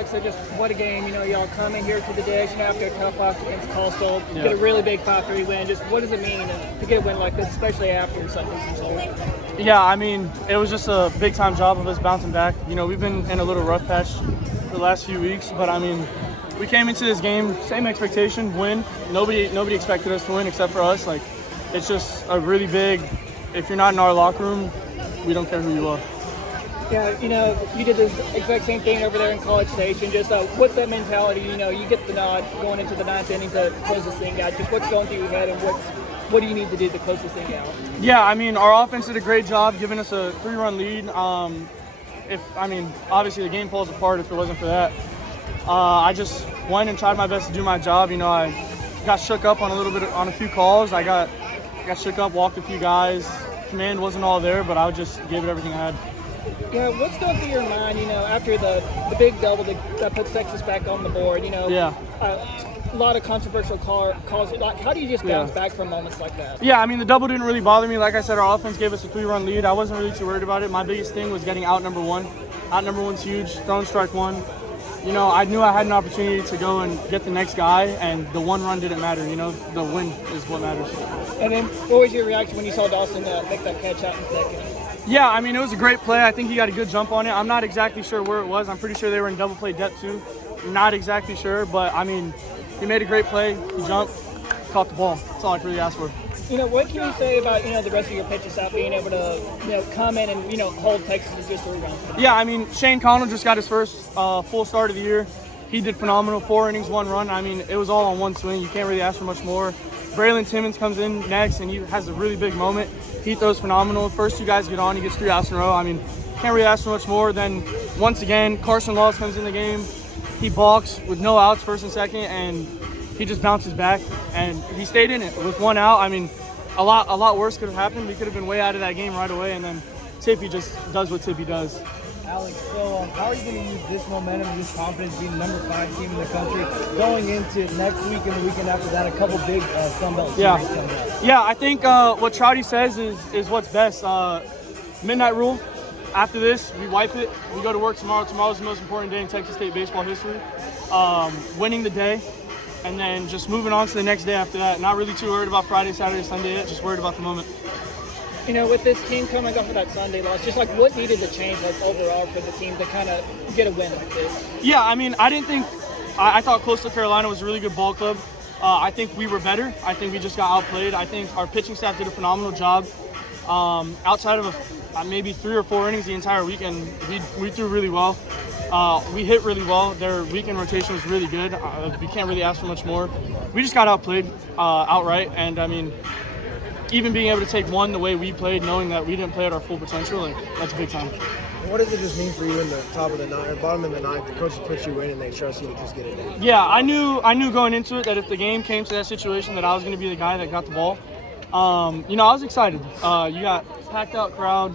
Alex, so just what a game. Y'all come in here to the dish, after a tough loss against Coastal, get a really big 5-3 win. Just what does it mean to get a win like this, especially after Sunday's result? Yeah, I mean, it was just a big-time job of us bouncing back. We've been in a little rough patch for the last few weeks, but I mean, we came into this game, same expectation, win. Nobody expected us to win except for us. Like, it's just a really big, if you're not in our locker room, we don't care who you are. Yeah, you did this exact same thing over there in College Station. Just what's that mentality? You get the nod going into the ninth inning to close this thing out. Just what's going through your head, and what do you need to do to close this thing out? Yeah, I mean, our offense did a great job giving us a 3-run lead. Obviously the game falls apart if it wasn't for that. I just went and tried my best to do my job. I got shook up on a few calls. I got shook up, walked a few guys. Command wasn't all there, but I just gave it everything I had. Yeah, what's going through your mind, after the big double that puts Texas back on the board, Yeah. A lot of controversial calls. How do you just bounce back from moments like that? Yeah, I mean, the double didn't really bother me. Like I said, our offense gave us a 3-run lead. I wasn't really too worried about it. My biggest thing was getting out number one. Out number one's huge. Throwing strike one. I knew I had an opportunity to go and get the next guy, and the one run didn't matter. The win is what matters. And then what was your reaction when you saw Dawson make that catch out in second? Yeah, I mean, it was a great play. I think he got a good jump on it. I'm not exactly sure where it was. I'm pretty sure they were in double play depth too. Not exactly sure, but I mean, he made a great play. He jumped, caught the ball. That's all I really asked for. What can you say about, the rest of your pitches out being able to, come in and, hold Texas to just 3 runs? Yeah, I mean, Shane Connell just got his first full start of the year. He did phenomenal. 4 innings, 1 run. I mean, it was all on one swing. You can't really ask for much more. Braylon Timmons comes in next, and he has a really big moment. He throws phenomenal. First 2 guys get on, he gets 3 outs in a row. I mean, can't really ask for much more. Then, once again, Carson Laws comes in the game. He balks with no outs, first and second, and he just bounces back. And he stayed in it with 1 out. I mean, a lot worse could have happened. We could have been way out of that game right away, and then Tippy just does what Tippy does. Alex, so how are you going to use this momentum and this confidence being the number 5 team in the country going into next week and the weekend after that, a couple big Sun Belt series coming up? Yeah, I think what Trouty says is what's best. Midnight rule. After this, we wipe it. We go to work tomorrow. Tomorrow's the most important day in Texas State baseball history. Winning the day, and then just moving on to the next day after that. Not really too worried about Friday, Saturday, Sunday yet. Just worried about the moment. With this team coming off of that Sunday loss, just what needed to change overall for the team to kind of get a win like this? Yeah, I mean, I thought Coastal Carolina was a really good ball club. I think we were better. I think we just got outplayed. I think our pitching staff did a phenomenal job. Outside of maybe 3 or 4 innings the entire weekend, we threw really well. We hit really well. Their weekend rotation was really good. We can't really ask for much more. We just got outplayed outright, and I mean, even being able to take 1 the way we played, knowing that we didn't play at our full potential, that's big time. What does it just mean for you in the top of the ninth, or bottom of the ninth? The coaches put you in and they trust you to just get it done. Yeah, I knew going into it that if the game came to that situation, that I was going to be the guy that got the ball. I was excited. You got packed out crowd.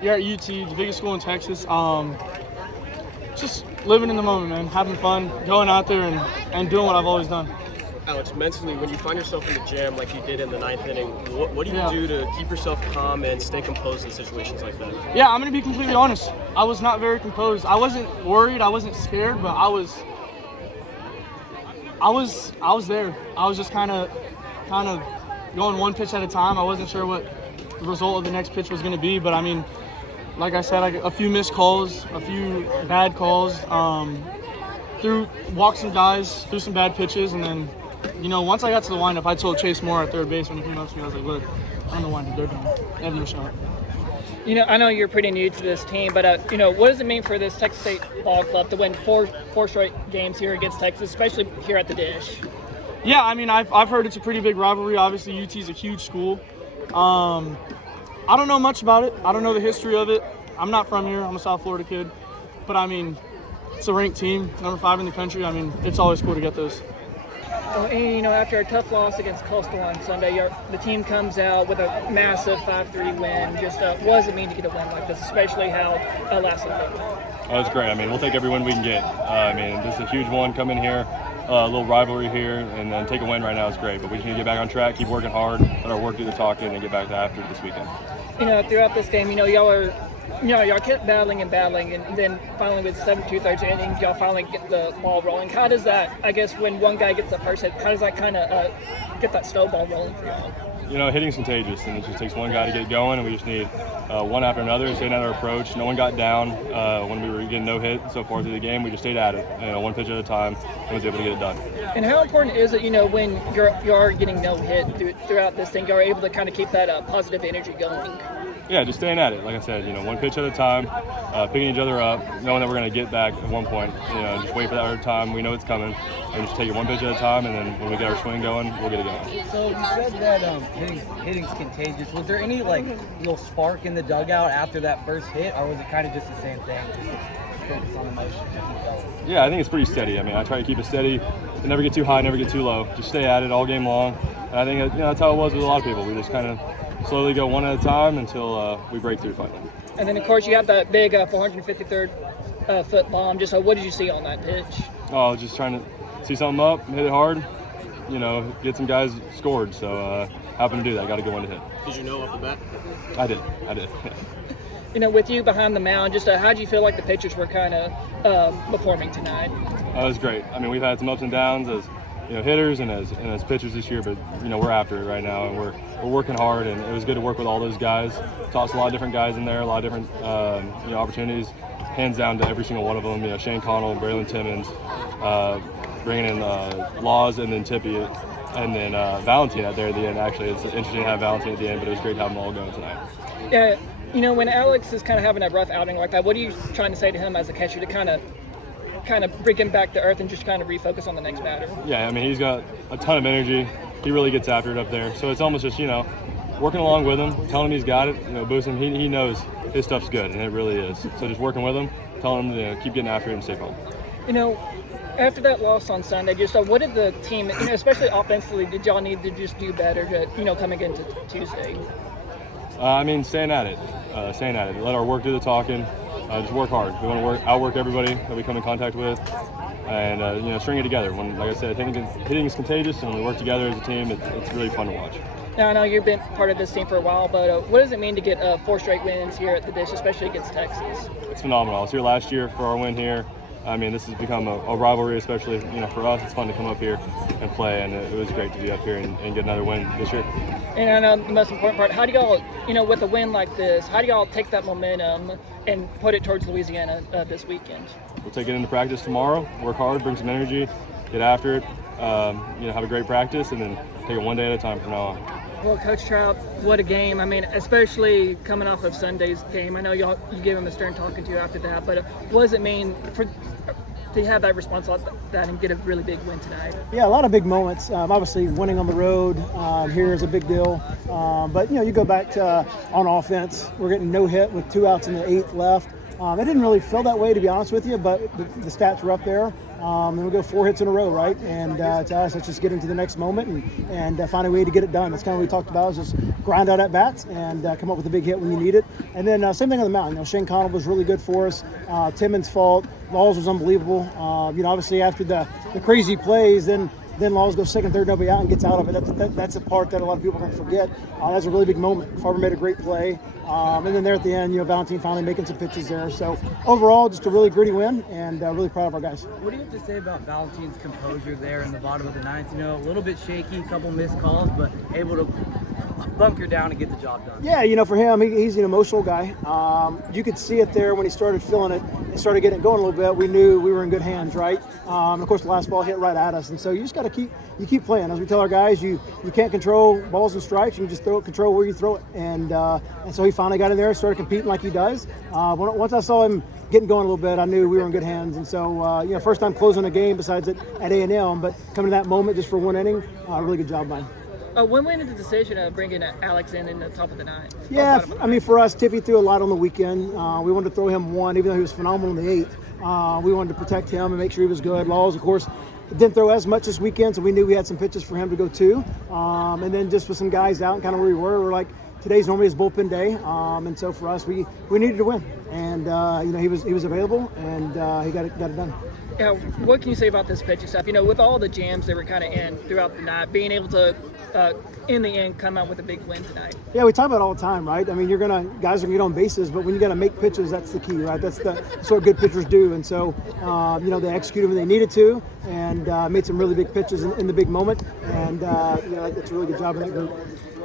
You're at UT, the biggest school in Texas. Just living in the moment, man. Having fun, going out there and doing what I've always done. Alex, mentally, when you find yourself in the jam like you did in the 9th inning, what do you do to keep yourself calm and stay composed in situations like that? Yeah, I'm going to be completely honest. I was not very composed. I wasn't worried. I wasn't scared, but I was there. I was just kind of going 1 pitch at a time. I wasn't sure what the result of the next pitch was going to be, but I mean, like I said, a few missed calls, a few bad calls, walked some guys, threw some bad pitches, and then, once I got to the windup, I told Chase Moore at third base when he came up to me, I was like, look, I'm the windup, they're done. They have no shot. I know you're pretty new to this team, but, what does it mean for this Texas State ball club to win four straight games here against Texas, especially here at the Dish? Yeah, I mean, I've heard it's a pretty big rivalry. Obviously, UT's a huge school. I don't know much about it. I don't know the history of it. I'm not from here. I'm a South Florida kid. But, I mean, it's a ranked team, number 5 in the country. I mean, it's always cool to get those. And, after a tough loss against Coastal on Sunday, the team comes out with a massive 5-3 win. Just what does it mean to get a win like this, especially how last week went? Oh, it's great. I mean, we'll take every win we can get. This is a huge one coming here, a little rivalry here, and then take a win right now is great. But we just need to get back on track, keep working hard, let our work do the talking, and get back to after this weekend. Throughout this game, y'all are y'all kept battling, and then finally with 7 2/3 innings, y'all finally get the ball rolling. How does that, I guess, when one guy gets the first hit, how does that kind of get that snowball rolling for y'all? Hitting's contagious, and it just takes one guy to get going, and we just need one after another, staying at our approach. No one got down when we were getting no hit so far through the game. We just stayed at it, one pitch at a time, and was able to get it done. And how important is it, when you are getting no hit throughout this thing, you're able to kind of keep that positive energy going? Yeah, just staying at it. Like I said, one pitch at a time, picking each other up, knowing that we're going to get back at one point. Just wait for that other time. We know it's coming, and just take it one pitch at a time, and then when we get our swing going, we'll get it going. So you said that hitting's contagious. Was there any little spark in the dugout after that first hit, or was it kind of just the same thing? Just focus on emotions and keep going? Yeah, I think it's pretty steady. I try to keep it steady, and never get too high, never get too low. Just stay at it all game long. And I think that's how it was with a lot of people. We just kind of slowly go one at a time until we break through finally. And then, of course, you have that big 453rd foot bomb. Just what did you see on that pitch? Oh, just trying to see something up, hit it hard, get some guys scored. So happened to do that. Got to go one to hit. Did you know off the bat? I did. With you behind the mound, just how do you feel like the pitchers were kind of performing tonight? It was great. We've had some ups and downs as hitters and as pitchers this year, but we're after it right now, and we're working hard, and it was good to work with all those guys. Tossed a lot of different guys in there, a lot of different opportunities. Hands down to every single one of them. Shane Connell, Braylon Timmons, bringing in Laws, and then Tippy, and then Valentine out there at the end. Actually, it's interesting to have Valentine at the end, but it was great to have them all going tonight. Yeah, when Alex is kind of having a rough outing like that, what are you trying to say to him as a catcher to kind of bring him back to earth and just kind of refocus on the next batter? Yeah, he's got a ton of energy. He really gets after it up there. So it's almost just, working along with him, telling him he's got it, boosting him. He knows his stuff's good, and it really is. So just working with him, telling him to keep getting after it and stay calm. After that loss on Sunday, just what did the team, especially offensively, did y'all need to just do better to, coming into Tuesday? Staying at it. Let our work do the talking. Just work hard. We want to outwork everybody that we come in contact with, and string it together. When, like I said, hitting is contagious, and when we work together as a team, it's really fun to watch. Now, I know you've been part of this team for a while, but what does it mean to get 4 straight wins here at the Dish, especially against Texas? It's phenomenal. I was here last year for our win here. This has become a rivalry, especially for us. It's fun to come up here and play, and it was great to be up here and get another win this year. And I know the most important part, how do y'all, with a win like this, how do y'all take that momentum and put it towards Louisiana this weekend? We'll take it into practice tomorrow, work hard, bring some energy, get after it, have a great practice, and then take it one day at a time from now on. Well, Coach Trout, what a game. Especially coming off of Sunday's game. I know you gave him a stern talking to you after that, but what does it mean to have that response like that and get a really big win tonight? Yeah, a lot of big moments. Obviously, winning on the road here is a big deal. But, you go back to on offense. We're getting no hit with 2 outs in the 8th left. It didn't really feel that way, to be honest with you, but the stats were up there. And we go 4 hits in a row, right? And to us, let's just get into the next moment and find a way to get it done. That's kind of what we talked about, is just grind out at bats and come up with a big hit when you need it. And then same thing on the mound. Shane Connell was really good for us. Timmons' fault. Laws was unbelievable. Obviously after the crazy plays, then Laws goes second, third, nobody out and gets out of it. That's a part that a lot of people are going to forget. That's a really big moment. Farber made a great play. And then there at the end, Valentine finally making some pitches there. So overall, just a really gritty win, and really proud of our guys. What do you have to say about Valentine's composure there in the bottom of the 9th? A little bit shaky, a couple missed calls, but able to bunker down and get the job done. Yeah, for him, he's an emotional guy. You could see it there when he started feeling it and started getting it going a little bit. We knew we were in good hands, right? Of course, the last ball hit right at us, and so you just got to keep playing. As we tell our guys, you can't control balls and strikes. You can just control where you throw it, and so he finally got in there and started competing like he does. Once I saw him getting going a little bit, I knew we were in good hands, and so first time closing a game besides at A&M, but coming to that moment just for 1 inning, really good job by him. When went the decision of bringing Alex in the top of the 9th? Yeah, for us, Tippy threw a lot on the weekend. We wanted to throw him 1, even though he was phenomenal in the 8th. We wanted to protect him and make sure he was good. Laws, of course, didn't throw as much this weekend, so we knew we had some pitches for him to go to. And then just with some guys out and kind of where we we're like, today's normally his bullpen day. And so for us, we needed to win. And, he was available, and he got it done. Yeah, what can you say about this pitching stuff? With all the jams that were kind of in throughout the night, being able to in the end come out with a big win tonight? Yeah, we talk about it all the time, right? I mean, guys are gonna get on bases, but when you got to make pitches, that's the key, right? That's what good pitchers do. And so, they executed when they needed to, and made some really big pitches in the big moment. And that's a really good job of that group.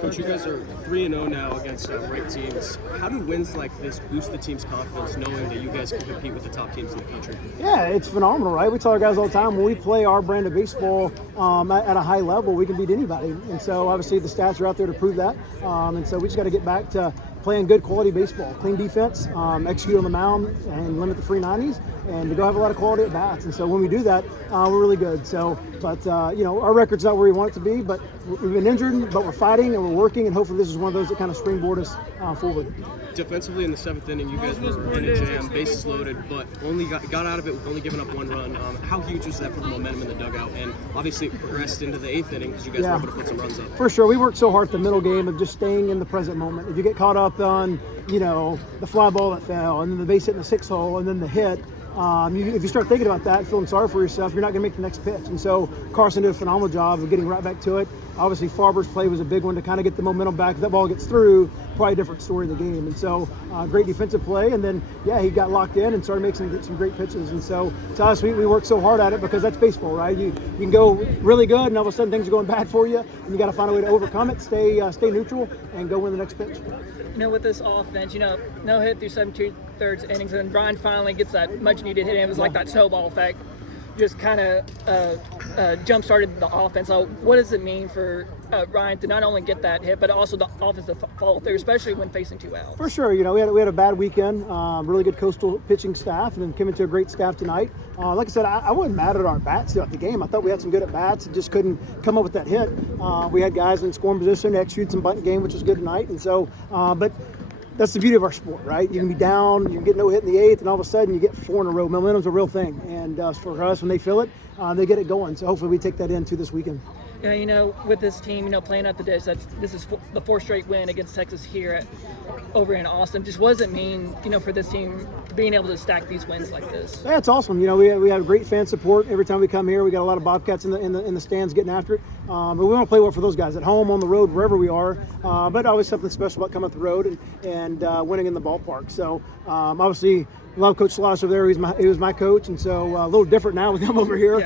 Coach, you guys are 3-0 now against ranked teams. How do wins like this boost the team's confidence, knowing that you guys can compete with the top teams in the country? Yeah, it's phenomenal, right? We tell our guys all the time, when we play our brand of baseball at a high level, we can beat anybody. And so obviously the stats are out there to prove that. And so we just got to get back to playing good quality baseball, clean defense, execute on the mound, and limit the free 90s, and to go have a lot of quality at bats. And so when we do that, we're really good. So, but our record's not where we want it to be, but we've been injured, but we're fighting and we're working, and hopefully this is one of those that kind of springboard us forward. Defensively in the 7th inning, you guys were in a jam, bases loaded, but only got out of it with only giving up 1 run. How huge was that for the momentum in the dugout? And obviously it progressed into the 8th inning because you guys were able to put some runs up. For sure. We worked so hard at the middle game of just staying in the present moment. If you get caught up on, the fly ball that fell, and then the base hit in the 6 hole, and then the hit, if you start thinking about that, feeling sorry for yourself, you're not going to make the next pitch. And so Carson did a phenomenal job of getting right back to it. Obviously, Farber's play was a big one to kind of get the momentum back. If that ball gets through, probably a different story of the game. And so great defensive play. And then, he got locked in and started making some great pitches. And so to us, we worked so hard at it because that's baseball, right? You can go really good, and all of a sudden things are going bad for you, and you got to find a way to overcome it, stay neutral, and go win the next pitch. With this offense, no hit through 7 2/3 innings, and Brian finally gets that much needed hit. And it was like that snowball effect, just kind of jump started the offense. So what does it mean for Ryan to not only get that hit, but also the offensive follow through, especially when facing 2 outs? For sure, we had a bad weekend. Really good Coastal pitching staff, and then came into a great staff tonight. Like I said, I wasn't mad at our bats throughout the game. I thought we had some good at bats and just couldn't come up with that hit. We had guys in scoring position to execute some bunt game, which was good tonight. And so, but that's the beauty of our sport, right? You can be down, you can get no hit in the 8th, and all of a sudden you get 4 in a row. Momentum's a real thing, and for us, when they feel it, they get it going. So hopefully we take that into this weekend. With this team, playing at the dish, this is the 4th straight win against Texas here over in Austin. Just what does it mean, for this team being able to stack these wins like this? Yeah, it's awesome. We have great fan support every time we come here. We got a lot of Bobcats in the stands getting after it. But we want to play well for those guys at home, on the road, wherever we are. But always something special about coming up the road and winning in the ballpark. So obviously, love Coach Slosh over there. He was my coach, and so a little different now with him over here.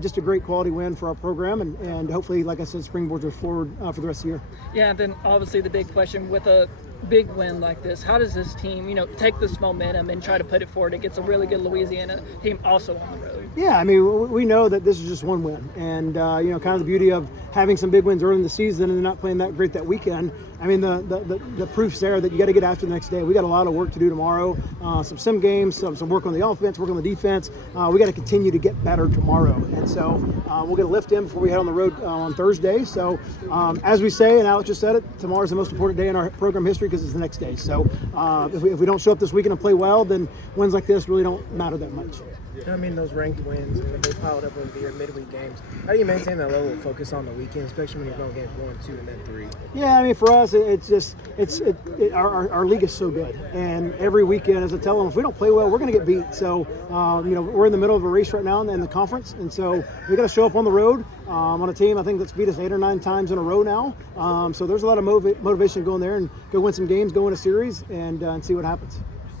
Just a great quality win for our program, and hopefully, like I said, springboards are forward for the rest of the year. Yeah, and then obviously the big question with a big win like this, how does this team, take this momentum and try to put it forward against a really good Louisiana team also on the road? Yeah, we know that this is just one win, and kind of the beauty of having some big wins early in the season and not playing that great that weekend. The proof's there that you got to get after the next day. We got a lot of work to do tomorrow. Some sim games, some work on the offense, work on the defense. We got to continue to get better tomorrow, and so we'll get a lift in before we head on the road on Thursday. So as we say, and Alex just said it, tomorrow's the most important day in our program history because it's the next day. So if we don't show up this weekend and play well, then wins like this really don't matter that much. Those ranked wins, they piled up over the year, midweek games. How do you maintain that level of focus on the weekend, especially when you're going games 1, 2, and then 3? Yeah, for us, our league is so good, and every weekend, as I tell them, if we don't play well, we're going to get beat. So, we're in the middle of a race right now in the conference, and so we got to show up on the road on a team I think that's beat us 8 or 9 times in a row now. So there's a lot of motivation to go in there and go win some games, go win a series, and see what happens.